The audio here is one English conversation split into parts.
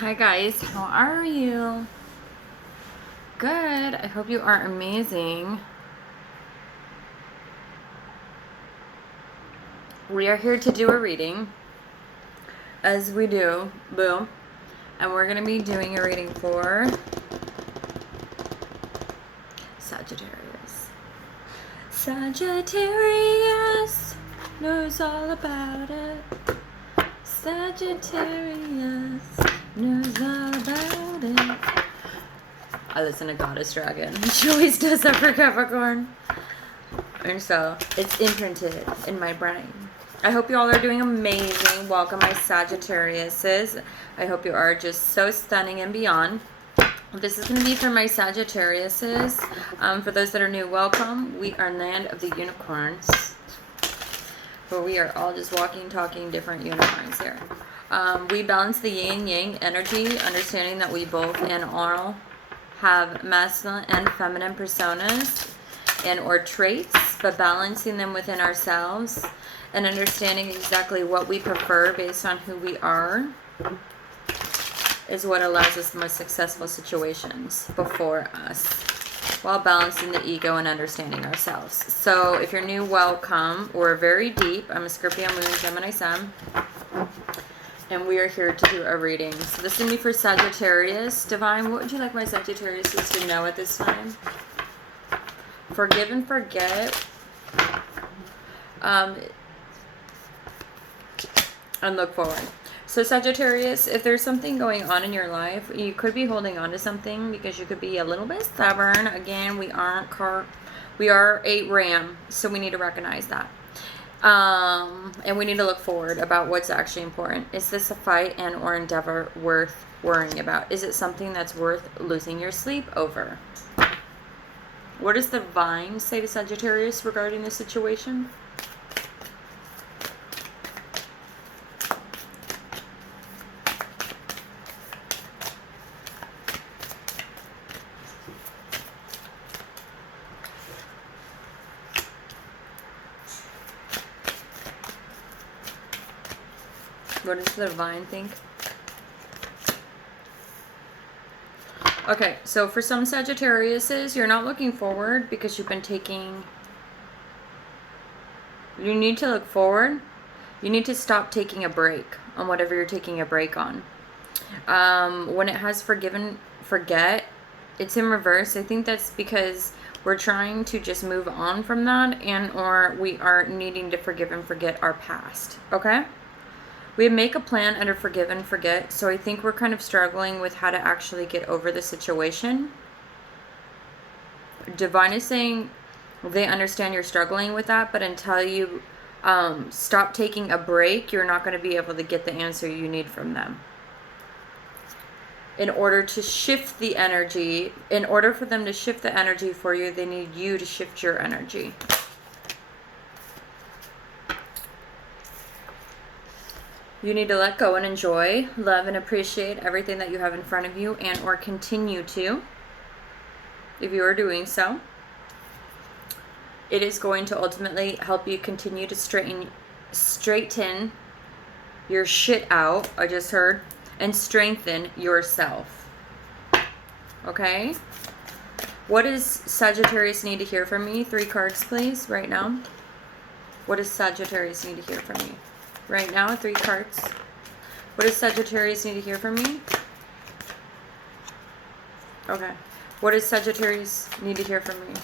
Hi guys, how are you? Good. I hope you are amazing. We are here to do a reading, as we do, boom. And we're going to be doing a reading for Sagittarius. Sagittarius knows all about it. Sagittarius knows all about it. I listen to Goddess Dragon. She always does that for Capricorn. And so it's imprinted in my brain. I hope you all are doing amazing. Welcome, my Sagittariuses. I hope you are just so stunning and beyond. This is going to be for my Sagittariuses. For those that are new, welcome. We are land of the unicorns. Where we are all just walking, talking different unicorns here. We balance the yin yang energy, understanding that we both and all have masculine and feminine personas and or traits, but balancing them within ourselves and understanding exactly what we prefer based on who we are is what allows us the most successful situations before us, while balancing the ego and understanding ourselves. So if you're new, welcome. We're very deep. I'm a Scorpio moon, Gemini sun, and we are here to do a reading. So this is going to be for Sagittarius. Divine, what would you like my Sagittarius to know at this time? Forgive and forget. And look forward. So Sagittarius, if there's something going on in your life, you could be holding on to something because you could be a little bit stubborn. Again, we are a ram, so we need to recognize that. And we need to look forward about what's actually important. Is this a fight and or endeavor worth worrying about? Is it something that's worth losing your sleep over? What does the Divine say to Sagittarius regarding the situation? What does the Divine think? Okay, so for some Sagittariuses, you're not looking forward because you've been taking... You need to look forward. You need to stop taking a break on whatever you're taking a break on. When it has forgive and forget, it's in reverse. I think that's because we're trying to just move on from that, and or we are needing to forgive and forget our past, okay? We make a plan under forgive and forget, so I think we're kind of struggling with how to actually get over the situation. Divine is saying they understand you're struggling with that, but until you stop taking a break, you're not going to be able to get the answer you need from them. In order to shift the energy, in order for them to shift the energy for you, they need you to shift your energy. You need to let go and enjoy, love and appreciate everything that you have in front of you, and or continue to, if you are doing so. It is going to ultimately help you continue to straighten your shit out, I just heard, and strengthen yourself. Okay? What does Sagittarius need to hear from me? 3 cards, please, right now. What does Sagittarius need to hear from me? Right now, 3 cards. What does Sagittarius need to hear from me? Okay. What does Sagittarius need to hear from me?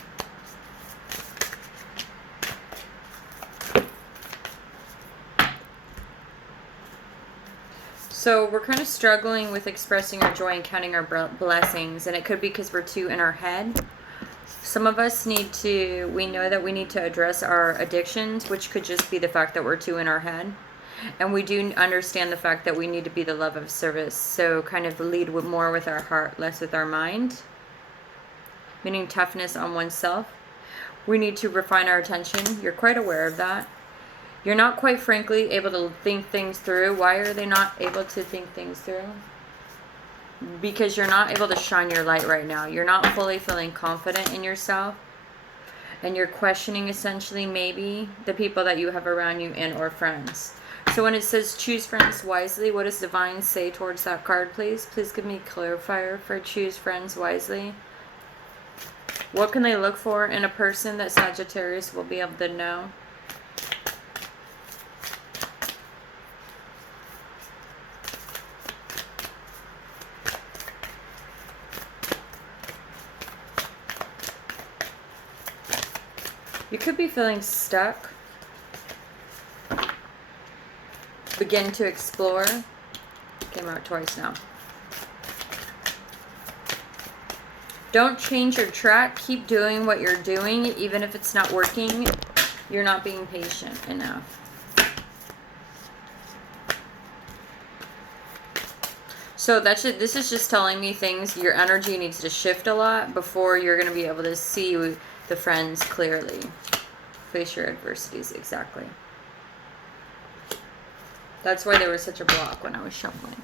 So we're kind of struggling with expressing our joy and counting our blessings. And it could be because we're too in our head. Some of us we know that we need to address our addictions, which could just be the fact that we're too in our head. And we do understand the fact that we need to be the love of service. So kind of lead more with our heart, less with our mind. Meaning toughness on oneself. We need to refine our attention. You're quite aware of that. You're not quite frankly able to think things through. Why are they not able to think things through? Because you're not able to shine your light right now. You're not fully feeling confident in yourself. And you're questioning essentially maybe the people that you have around you and or friends. So when it says choose friends wisely, what does divine say towards that card, please? Please give me clarifier for choose friends wisely. What can they look for in a person that Sagittarius will be able to know? You could be feeling stuck. Begin to explore. Came out twice now. Don't change your track. Keep doing what you're doing, even if it's not working. You're not being patient enough. So this is just telling me things. Your energy needs to shift a lot before you're going to be able to see the friends clearly. Face your adversities, exactly. That's why there was such a block when I was shuffling.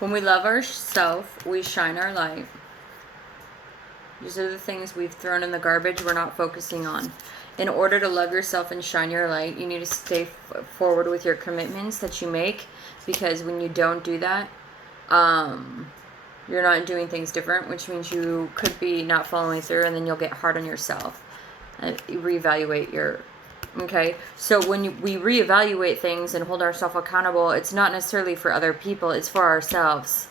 When we love ourselves, we shine our light. These are the things we've thrown in the garbage we're not focusing on. In order to love yourself and shine your light, you need to stay forward with your commitments that you make. Because when you don't do that, you're not doing things different, which means you could be not following through, and then you'll get hard on yourself. And reevaluate your... Okay, so when we reevaluate things and hold ourselves accountable, it's not necessarily for other people, it's for ourselves.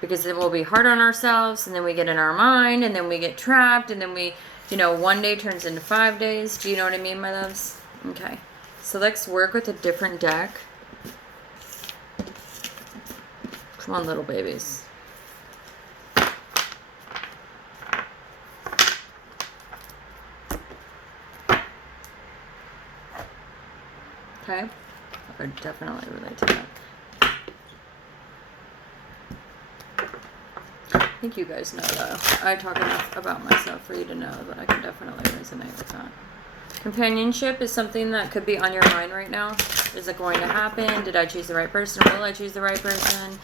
Because then we'll be hard on ourselves, and then we get in our mind, and then we get trapped, and then we, you know, 1 day turns into 5 days. Do you know what I mean, my loves? Okay, so let's work with a different deck. Come on, little babies. Okay, I would definitely relate to that. I think you guys know that. I talk enough about myself for you to know that I can definitely resonate with that. Companionship is something that could be on your mind right now. Is it going to happen? Did I choose the right person? Will I choose the right person?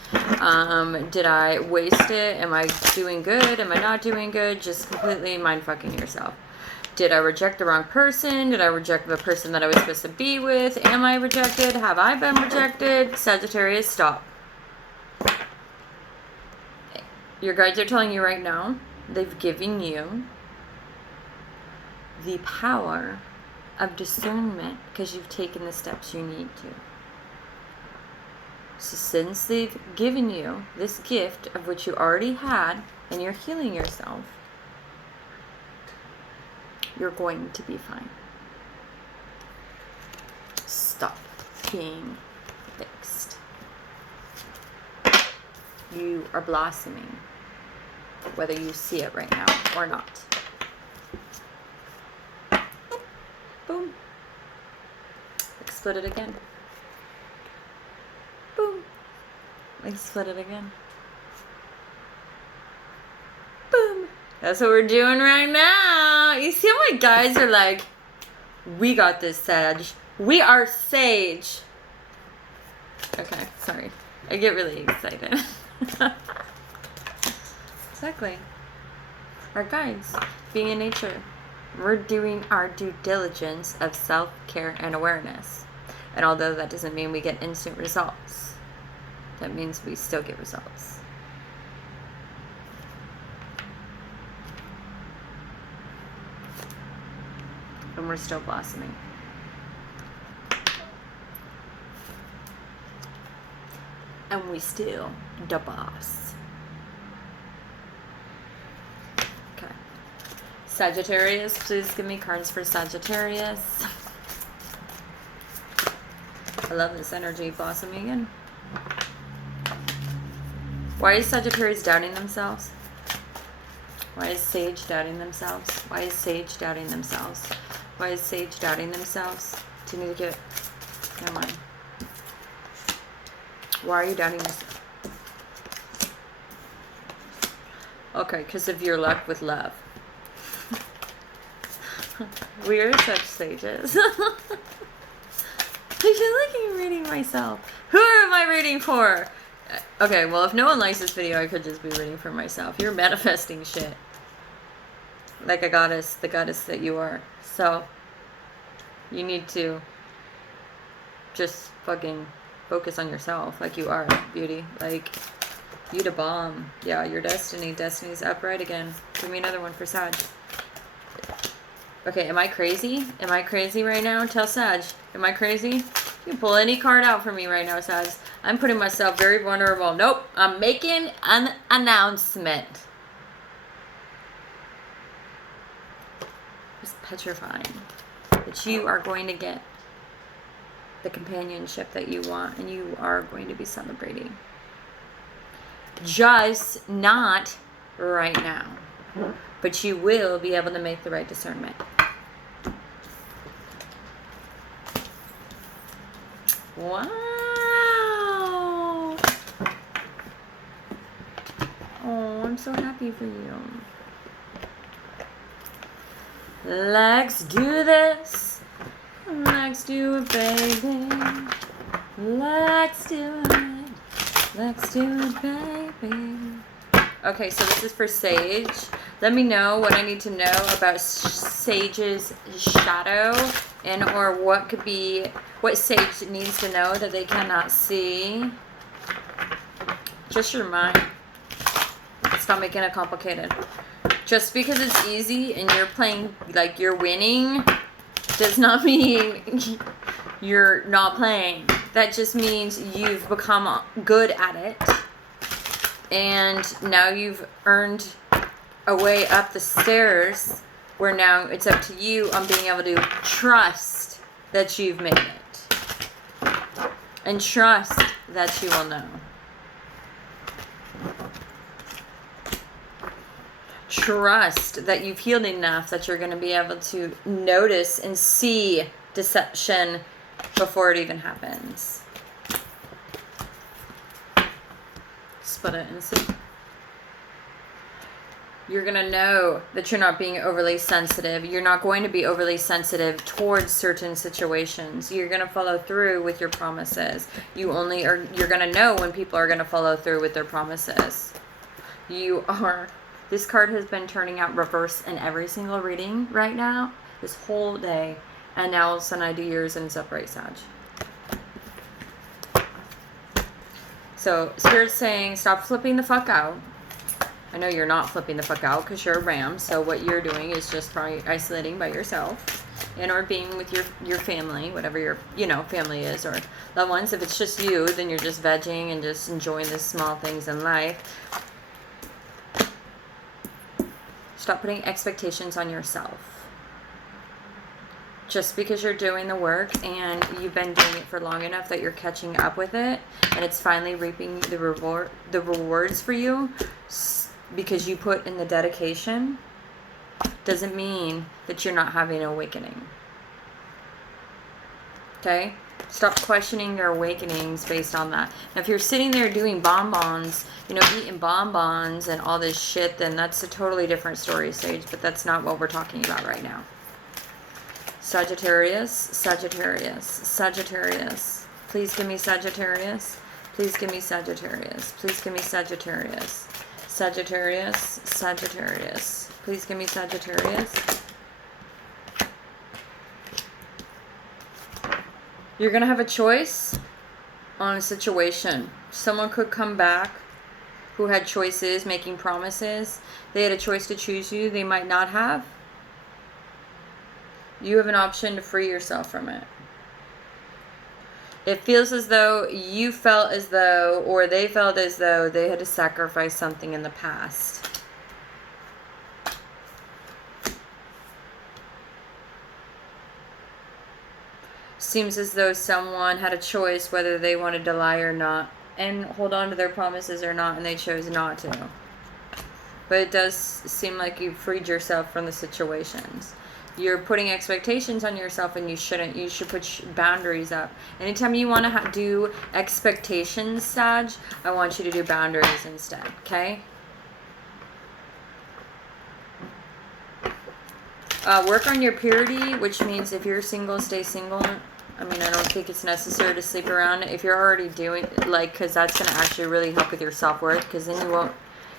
Did I waste it? Am I doing good? Am I not doing good? Just completely mind-fucking yourself. Did I reject the wrong person? Did I reject the person that I was supposed to be with? Am I rejected? Have I been rejected? Sagittarius, stop. Your guides are telling you right now, they've given you the power of discernment because you've taken the steps you need to. So since they've given you this gift of which you already had and you're healing yourself, you're going to be fine. Stop being fixed. You are blossoming, whether you see it right now or not. Boom. Let's split it again. Boom. Let's split it again. Boom. That's what we're doing right now. You see how my guys are like, we got this, Sag. We are Sage. Okay, sorry. I get really excited. Exactly. Our guides, being in nature, we're doing our due diligence of self-care and awareness. And although that doesn't mean we get instant results, that means we still get results. And we're still blossoming. And we still the boss. Okay. Sagittarius, please give me cards for Sagittarius. I love this energy blossoming again. Why is Sagittarius doubting themselves? Why is Sage doubting themselves? Why is Sage doubting themselves? Why is Sage doubting themselves? Do you need to get... Never mind. Why are you doubting yourself? Okay, because of your luck with love. We are such sages. I feel like I'm reading myself. Who am I reading for? Okay, well, if no one likes this video, I could just be reading for myself. You're manifesting shit. Like a goddess, the goddess that you are. So, you need to just fucking focus on yourself like you are, beauty. Like, you the bomb. Yeah, your destiny. Destiny's upright again. Give me another one for Sag. Okay, am I crazy? Am I crazy right now? Tell Sag. Am I crazy? You can pull any card out for me right now, Sag. I'm putting myself very vulnerable. Nope. I'm making an announcement. It's petrifying that you are going to get the companionship that you want, and you are going to be celebrating. Just not right now. But you will be able to make the right discernment. Wow. Oh, I'm so happy for you. Let's do this. Let's do it, baby. Let's do it. Let's do it, baby. Okay, so this is for Sage. Let me know what I need to know about Sage's shadow, and or what could be, what Sage needs to know that they cannot see. Just your mind. Stop making it complicated. Just because it's easy and you're playing, like you're winning, does not mean you're not playing. That just means you've become good at it. And now you've earned a way up the stairs where now it's up to you on being able to trust that you've made it. And trust that you will know. Trust that you've healed enough that you're going to be able to notice and see deception before it even happens. Split it and see. You're going to know that you're not being overly sensitive. You're not going to be overly sensitive towards certain situations. You're going to follow through with your promises. You're going to know when people are going to follow through with their promises. This card has been turning out reverse in every single reading right now, this whole day. And now all of a sudden I do yours and it's upright, Sag. So, Spirit's saying, stop flipping the fuck out. I know you're not flipping the fuck out because you're a ram. So what you're doing is just probably isolating by yourself. And or being with your family, whatever your, family is, or loved ones. If it's just you, then you're just vegging and just enjoying the small things in life. Stop putting expectations on yourself. Just because you're doing the work and you've been doing it for long enough that you're catching up with it and it's finally reaping the rewards for you because you put in the dedication, doesn't mean that you're not having an awakening. Okay? Stop questioning your awakenings based on that. Now, if you're sitting there doing bonbons, eating bonbons and all this shit, then that's a totally different story, Sage. But that's not what we're talking about right now. Sagittarius, Sagittarius, Sagittarius. Please give me Sagittarius. Please give me Sagittarius. Please give me Sagittarius. Sagittarius, Sagittarius. Please give me Sagittarius. You're going to have a choice on a situation. Someone could come back who had choices, making promises. They had a choice to choose you. They might not have. You have an option to free yourself from it. It feels as though you felt as though, or they felt as though they had to sacrifice something in the past. Seems as though someone had a choice whether they wanted to lie or not and hold on to their promises or not, and they chose not to. But it does seem like you freed yourself from the situations. You're putting expectations on yourself and you shouldn't. You should put boundaries up. Anytime you want to do expectations, Sag, I want you to do boundaries instead, okay? Work on your purity, which means if you're single, stay single. I mean, I don't think it's necessary to sleep around if you're already doing, like, because that's going to actually really help with your self-worth, because then you won't,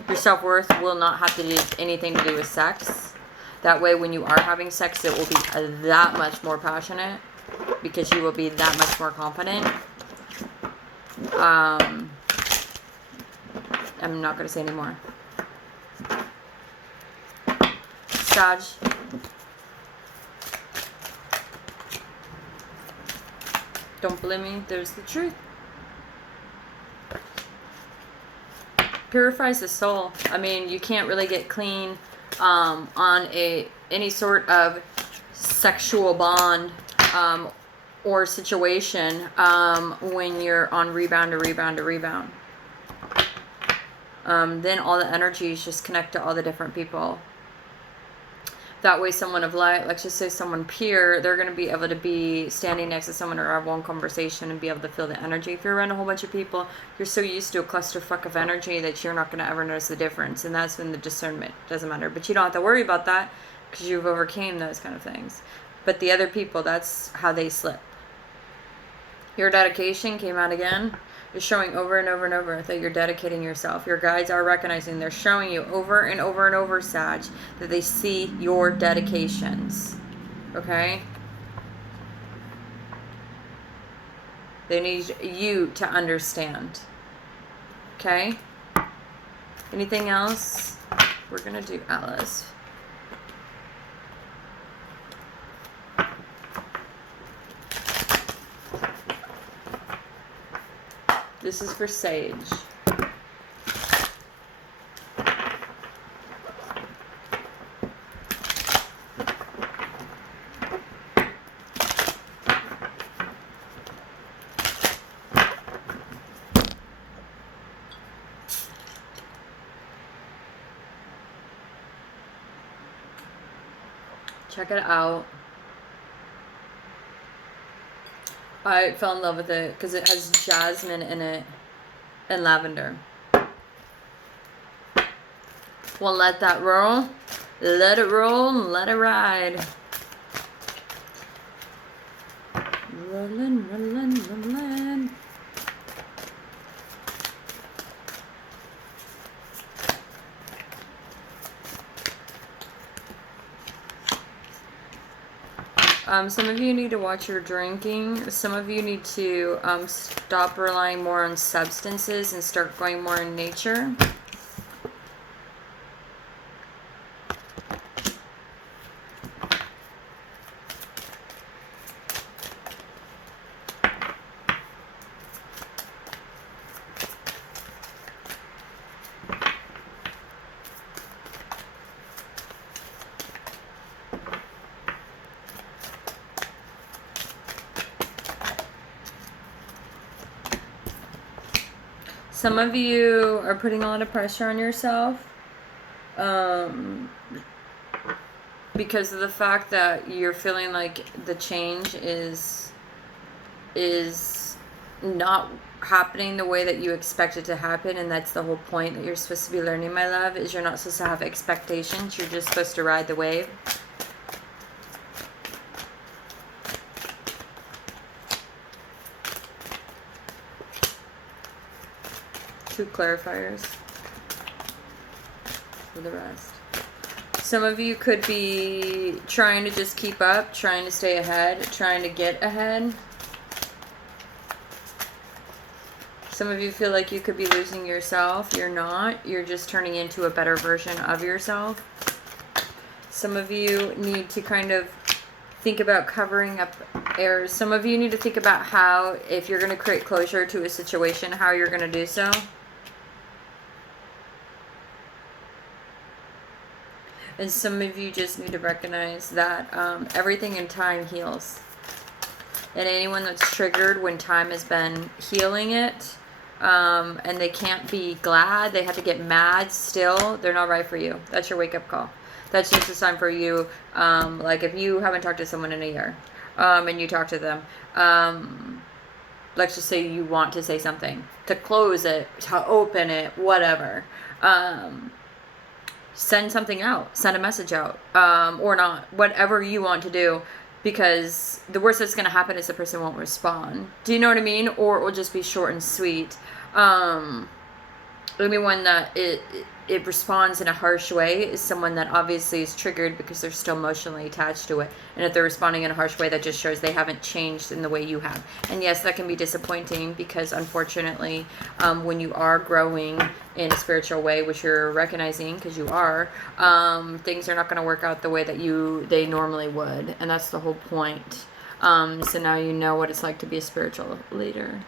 your self-worth will not have to do anything to do with sex. That way, when you are having sex, it will be that much more passionate, because you will be that much more confident. I'm not going to say anymore. Sag. Don't believe me, there's the truth. Purifies the soul. I mean, you can't really get clean on any sort of sexual bond or situation when you're on rebound to rebound to rebound. Then all the energies just connect to all the different people. That way someone of light, let's just say someone pure, they're going to be able to be standing next to someone or have one conversation and be able to feel the energy. If you're around a whole bunch of people, you're so used to a clusterfuck of energy that you're not going to ever notice the difference. And that's when the discernment doesn't matter. But you don't have to worry about that because you've overcame those kind of things. But the other people, that's how they slip. Your dedication came out again. Is showing over and over and over that you're dedicating yourself. Your guides are recognizing, they're showing you over and over and over, Sag, that they see your dedications. Okay? They need you to understand. Okay? Anything else? We're going to do Alice. This is for Sage. Check it out. I fell in love with it because it has jasmine in it and lavender. Well, let that roll. Let it roll and let it ride. Rollin', rollin', rollin'. Some of you need to watch your drinking. Some of you need to stop relying more on substances and start going more in nature. Some of you are putting a lot of pressure on yourself because of the fact that you're feeling like the change is not happening the way that you expect it to happen, and that's the whole point that you're supposed to be learning, my love, is you're not supposed to have expectations. You're just supposed to ride the wave. Two clarifiers for the rest. Some of you could be trying to just keep up, trying to stay ahead, trying to get ahead. Some of you feel like you could be losing yourself. You're not. You're just turning into a better version of yourself. Some of you need to kind of think about covering up errors. Some of you need to think about how, if you're going to create closure to a situation, how you're going to do so. And some of you just need to recognize that everything in time heals. And anyone that's triggered when time has been healing it, and they can't be glad, they have to get mad still, they're not right for you. That's your wake-up call. That's just a sign for you. Like if you haven't talked to someone in a year, and you talk to them, let's just say you want to say something, to close it, to open it, whatever. send something out, send a message out, or not, whatever you want to do, because the worst that's going to happen is the person won't respond. Do you know what I mean? Or it will just be short and sweet. Anyone that it responds in a harsh way is someone that obviously is triggered because they're still emotionally attached to it. And if they're responding in a harsh way, that just shows they haven't changed in the way you have. And yes, that can be disappointing because unfortunately, when you are growing in a spiritual way, which you're recognizing because you are, things are not going to work out the way that they normally would. And that's the whole point. So now you know what it's like to be a spiritual leader.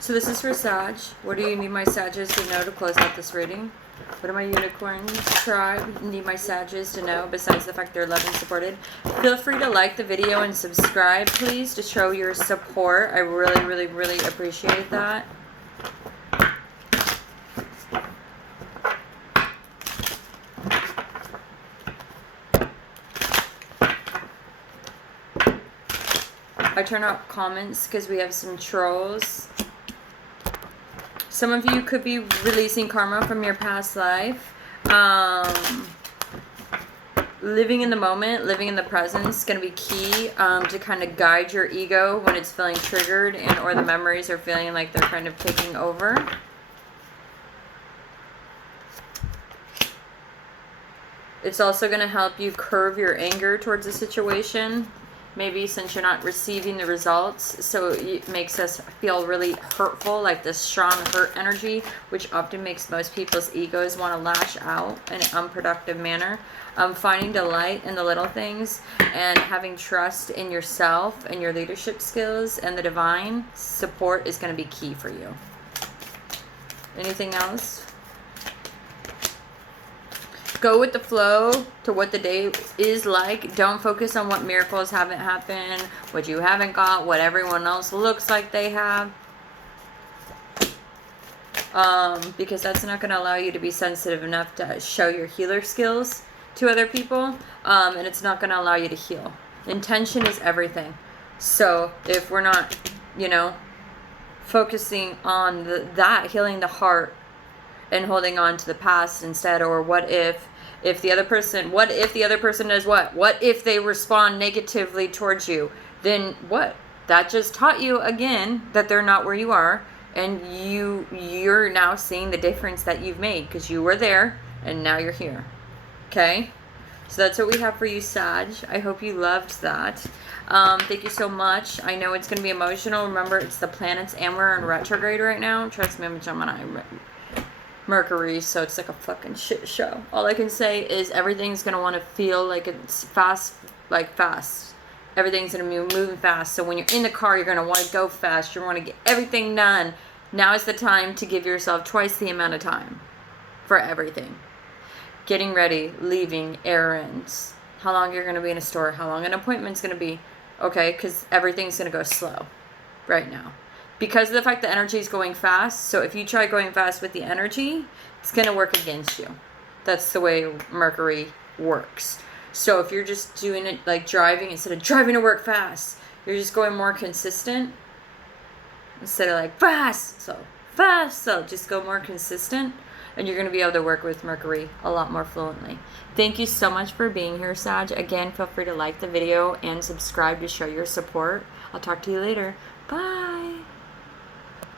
So this is for Sag. What do you need my Sages to know to close out this reading? What do my unicorns tribe need my Sages to know besides the fact they're loved and supported? Feel free to like the video and subscribe, please, to show your support. I really, really, really appreciate that. I turn off comments because we have some trolls. Some of you could be releasing karma from your past life. Living in the moment, living in the present is going to be key to kind of guide your ego when it's feeling triggered and or the memories are feeling like they're kind of taking over. It's also going to help you curb your anger towards the situation. Maybe since you're not receiving the results, so it makes us feel really hurtful, like this strong hurt energy, which often makes most people's egos want to lash out in an unproductive manner. Finding delight in the little things and having trust in yourself and your leadership skills and the divine support is going to be key for you. Anything else? Go with the flow to what the day is like. Don't focus on what miracles haven't happened, what you haven't got, what everyone else looks like they have. Because that's not going to allow you to be sensitive enough to show your healer skills to other people. And it's not going to allow you to heal. Intention is everything. So if we're not, focusing on that, healing the heart, and holding on to the past instead, or what if the other person does what? What if they respond negatively towards you? Then what? That just taught you again that they're not where you are, and you're now seeing the difference that you've made because you were there and now you're here. Okay? So that's what we have for you, Sag. I hope you loved that. Thank you so much. I know it's going to be emotional. Remember, it's the planets and we're in retrograde right now. Trust me, I'm a Gemini. Mercury, so it's like a fucking shit show. All I can say is everything's gonna want to feel like it's fast. Everything's gonna be moving fast. So when you're in the car, you're gonna want to go fast. You want to get everything done. Now is the time to give yourself twice the amount of time for everything. Getting ready, leaving, errands. How long you're gonna be in a store? How long an appointment's gonna be? Okay, because everything's gonna go slow right now. Because of the fact that energy is going fast, so if you try going fast with the energy, it's going to work against you. That's the way Mercury works. So if you're just doing it like driving, instead of driving to work fast, you're just going more consistent. Instead of like fast, so just go more consistent. And you're going to be able to work with Mercury a lot more fluently. Thank you so much for being here, Sag. Again, feel free to like the video and subscribe to show your support. I'll talk to you later. Bye.